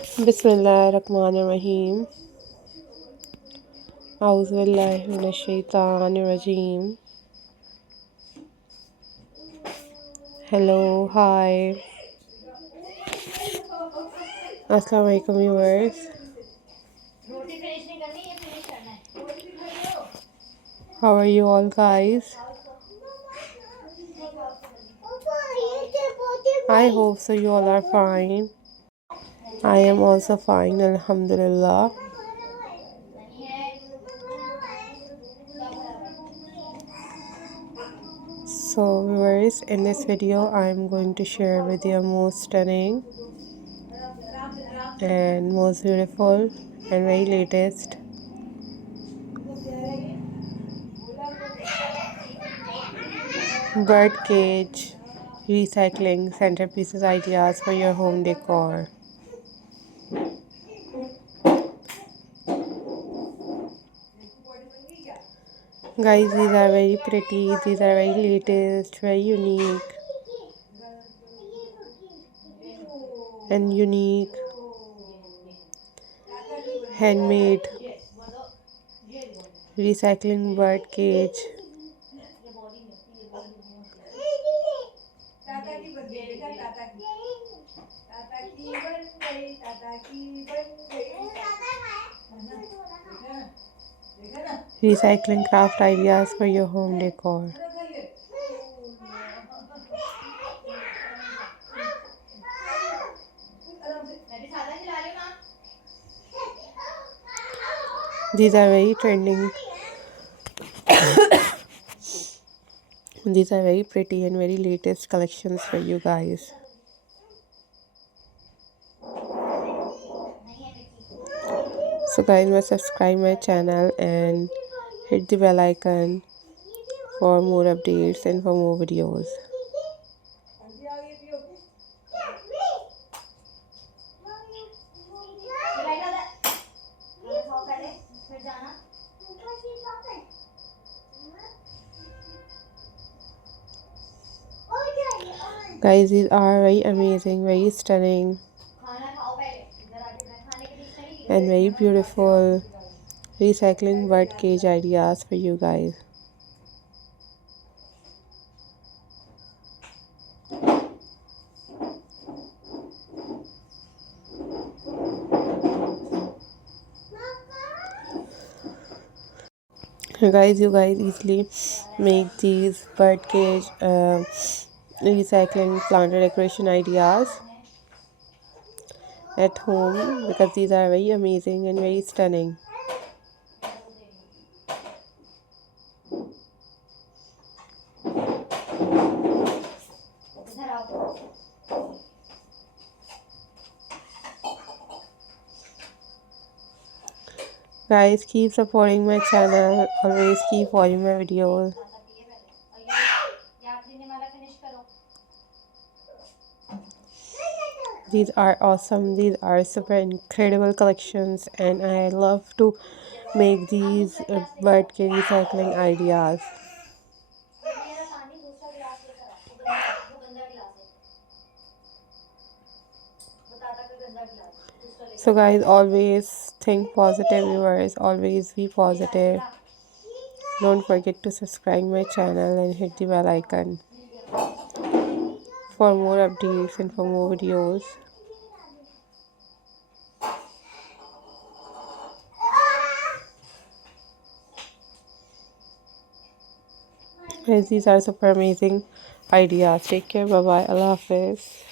Bismillahirrahmanirrahim. Auzubillahi minash-shaytanir-rajeem. Hello, hi. Assalamu alaikum viewers. How are you all guys? I hope so you all are fine. I am also fine, alhamdulillah. So viewers, in this video I am going to share with you most stunning and most beautiful and very latest birdcage recycling centerpieces ideas for your home decor. Guys, these are very pretty, these are very latest, very unique and unique handmade recycling birdcage. Recycling craft ideas for your home decor. These are very trending. These are very pretty and very latest collections for you guys. So guys, must subscribe my channel and hit the bell icon for more updates and for more videos. Guys, these are very amazing, very stunning and very beautiful recycling birdcage ideas for you guys. You guys easily make these birdcage recycling planter decoration ideas at home because these are very amazing and very stunning. Guys, keep supporting my channel, always keep watching my videos. These are awesome, these are super incredible collections, and I love to make these birdcage recycling ideas. So guys, always think positive viewers, always be positive. Don't forget to subscribe my channel and hit the bell icon for more updates and for more videos. Guys, these are super amazing ideas. Take care, bye bye, Allah Hafiz.